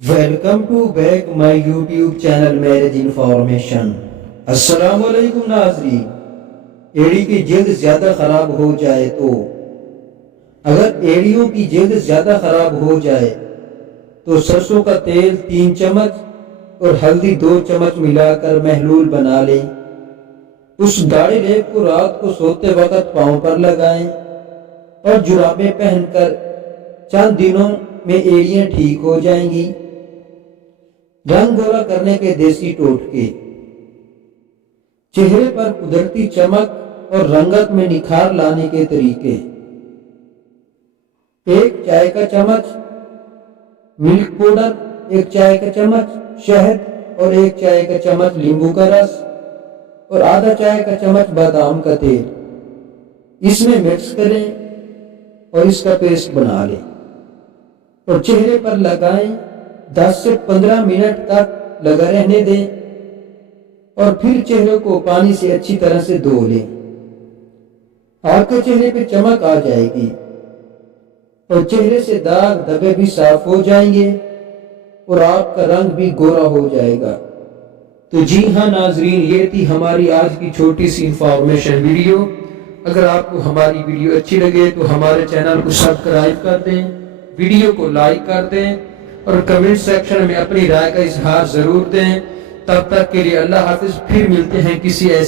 Welcome to back my YouTube channel marriage information. السلام علیکم ناظرین۔ ایڑی کی جلد زیادہ خراب ہو جائے تو اگر ایڑیوں کی جلد زیادہ خراب ہو جائے تو سرسوں کا تیل 3 چمچ اور ہلدی 2 چمچ ملا کر محلول بنا لیں۔ اس گاڑی لیپ کو رات کو سوتے وقت پاؤں پر لگائیں اور جرابیں پہن کر چند دنوں میں ایڑیاں ٹھیک ہو جائیں گی۔ رنگ گورا کرنے کے دیسی ٹوٹکے۔ چہرے پر قدرتی چمک اور رنگت میں نکھار لانے کے طریقے۔ 1 چائے کا چمچ ملک پاؤڈر، 1 چائے کا چمچ شہد اور 1 چائے کا چمچ لیمبو کا رس اور آدھا چائے کا چمچ بادام کا تیل۔ اس میں مکس کریں اور اس کا پیسٹ بنا لیں اور چہرے پر لگائیں۔ 10 سے 15 منٹ تک لگا رہنے دیں اور پھر چہرے کو پانی سے اچھی طرح سے دھو لیں۔ آپ کے چہرے پہ چمک آ جائے گی اور چہرے سے داغ دھبے بھی صاف ہو جائیں گے اور آپ کا رنگ بھی گورا ہو جائے گا۔ تو جی ہاں ناظرین، یہ تھی ہماری آج کی چھوٹی سی انفارمیشن ویڈیو۔ اگر آپ کو ہماری ویڈیو اچھی لگے تو ہمارے چینل کو سبسکرائب کر دیں، ویڈیو کو لائک کر دیں اور کمنٹ سیکشن میں اپنی رائے کا اظہار ضرور دیں۔ تب تک کے لیے اللہ حافظ، پھر ملتے ہیں کسی ایسے